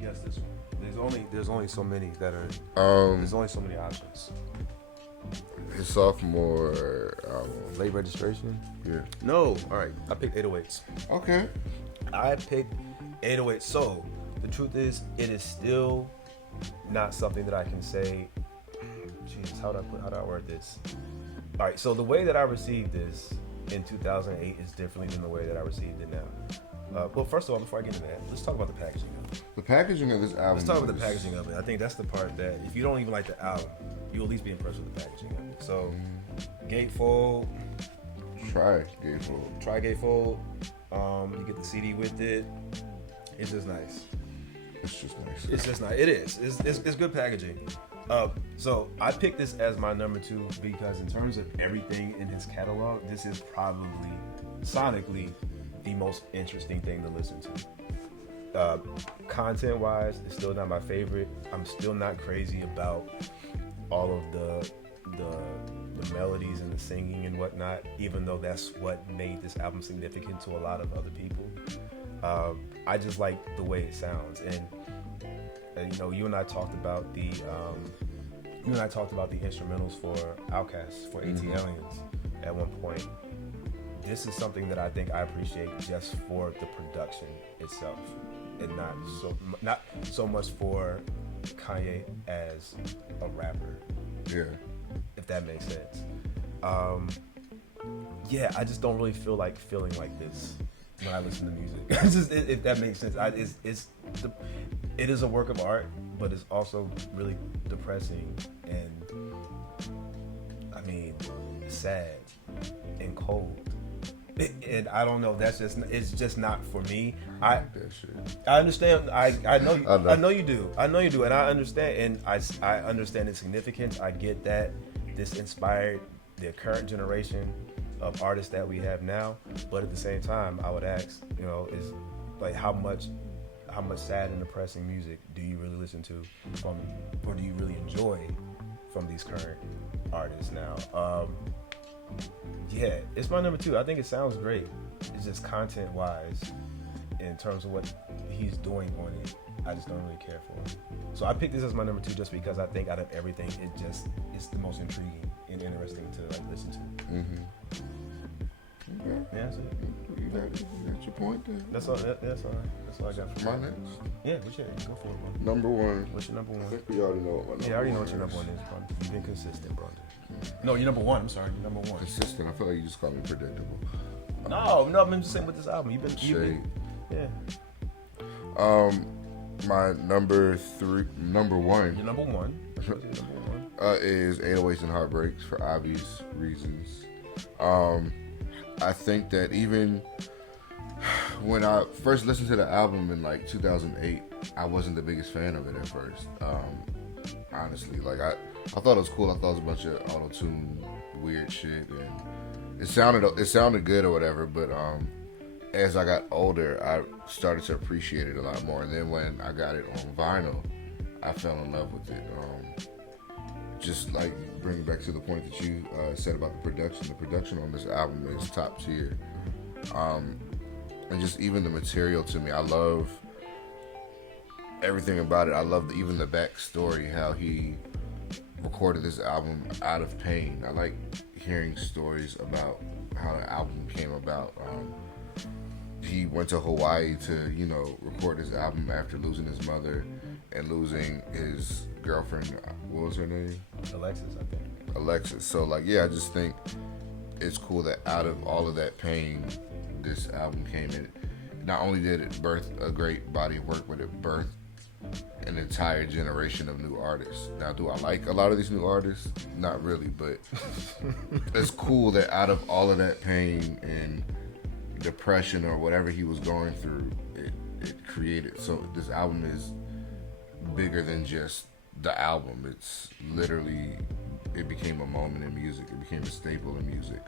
Yes, this one. There's only so many that are. There's only so many options. His sophomore album. Late registration? Yeah. No. All right. I picked 808s. Okay. I picked 808s. So the truth is, it is still not something that I can say. Jeez, how do I word this? All right. So the way that I received this in 2008 is differently than the way that I received it now. Well, first of all, before I get into that, let's talk about the packaging of it. The packaging of this album. Let's talk about the packaging of it. I think that's the part that if you don't even like the album, you'll at least be impressed with the packaging of it. So, gatefold. Try gatefold. Try gatefold. You get the CD with it. It's just nice. It's just nice. It's just nice. It is. It's good packaging. So I picked this as my number 2 because in terms of everything in his catalog, this is probably sonically the most interesting thing to listen to. Content-wise, it's still not my favorite. I'm still not crazy about all of the melodies and the singing and whatnot, even though that's what made this album significant to a lot of other people. I just like the way it sounds, and you know, you and I talked about the instrumentals for Outkast for AT Aliens at one point. This is something that I think I appreciate just for the production itself, and not so much for Kanye as a rapper. Yeah. If that makes sense. Yeah, I just don't really feel like feeling like this when I listen to music. If that makes sense. It is a work of art, but it's also really depressing and, I mean, sad and cold. And I don't know. It's just not for me. I understand. I know you do, and I understand. And I understand its significance. I get that this inspired the current generation of artists that we have now. But at the same time, I would ask, you know, is like how much sad and depressing music do you really listen to or do you really enjoy from these current artists now? Yeah, it's my number 2. I think it sounds great. It's just content-wise, in terms of what he's doing on it, I just don't really care for it. So I picked this as my number 2 just because I think out of everything, it's the most intriguing and interesting to like listen to. Mm-hmm. Okay. Yeah, that's it. You got your point there. That's all I got for my next. Yeah, go for it, bro. Number 1. What's your number 1? I think we already know what my number 1 I already know what your number 1 is, bro. You've been consistent, bro. No, you're number 1. I'm sorry, you're number 1. Consistent. I feel like you just called me predictable. No, I'm just saying with this album. You've been yeah. My number 1. Your number 1. Is 808s and Heartbreaks for obvious reasons. I think that even when I first listened to the album in like 2008, I wasn't the biggest fan of it at first. Honestly, like I thought it was cool. I thought it was a bunch of auto-tune weird shit, and it sounded good or whatever. But as I got older, I started to appreciate it a lot more. And then when I got it on vinyl, I fell in love with it. Just like bring it back to the point that you said about the production. The production on this album is top tier. And just even the material to me, I love everything about it. I love even the backstory, how he recorded this album out of pain. I like hearing stories about how the album came about. He went to Hawaii to, record his album after losing his mother and losing his girlfriend. What was her name? Alexis, I think. Alexis. So, I just think it's cool that out of all of that pain, this album came in. Not only did it birth a great body of work, but it birthed an entire generation of new artists. Now, do I like a lot of these new artists? Not really, but it's cool that out of all of that pain and depression or whatever he was going through, it created. So this album is bigger than just the album. It's literally, it became a moment in music. It became a staple in music.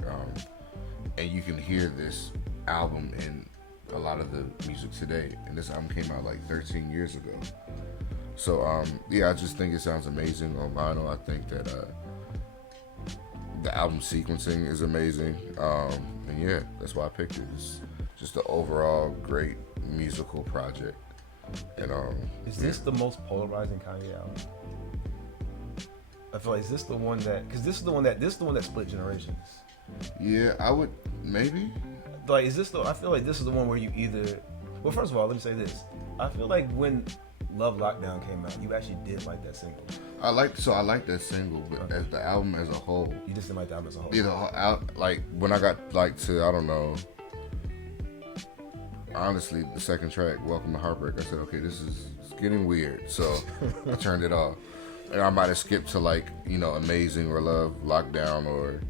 And you can hear this album in a lot of the music today. And this album came out like 13 years ago. So, I just think it sounds amazing on vinyl. I think that the album sequencing is amazing. And that's why I picked it. It's just an overall great musical project. And Is this the most polarizing Kanye album? I feel like is this the one that because this is the one that split generations. Yeah, I would maybe. Like, is this the? I feel like this is the one where you either. Well, first of all, let me say this. I feel like when Love Lockdown came out, you actually did like that single. I like that single, but as the album as a whole, You just didn't like the album as a whole. you know, like when I got like to I don't know. Honestly, the second track, Welcome to Heartbreak, I said, okay, this is getting weird. So I turned it off. And I might have skipped to like, you know, Amazing or Love Lockdown or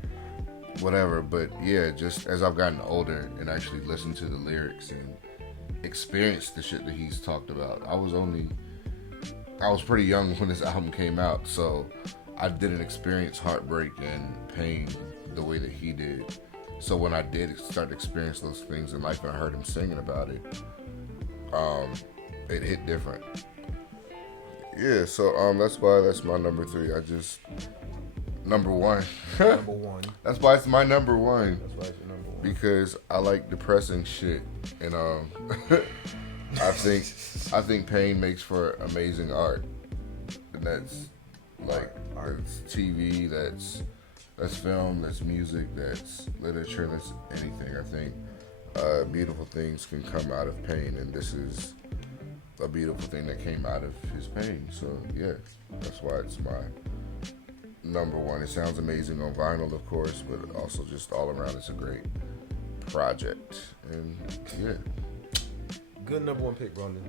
whatever. But yeah, just as I've gotten older and actually listened to the lyrics and experienced the shit that he's talked about. I was pretty young when this album came out, so I didn't experience heartbreak and pain the way that he did. So when I did start to experience those things in life and I heard him singing about it, it hit different. Yeah, so that's why that's my number 3. Number 1. Number 1. That's why it's my number 1. That's why it's your number 1. Because I like depressing shit, and I think pain makes for amazing art, and that's like that's TV, that's film, that's music, that's literature, that's anything. I think beautiful things can come out of pain, and this is a beautiful thing that came out of his pain. So yeah, that's why it's my number 1. It sounds amazing on vinyl, of course, but also just all around, it's a great project. And yeah, Good number 1 pick, Brandon.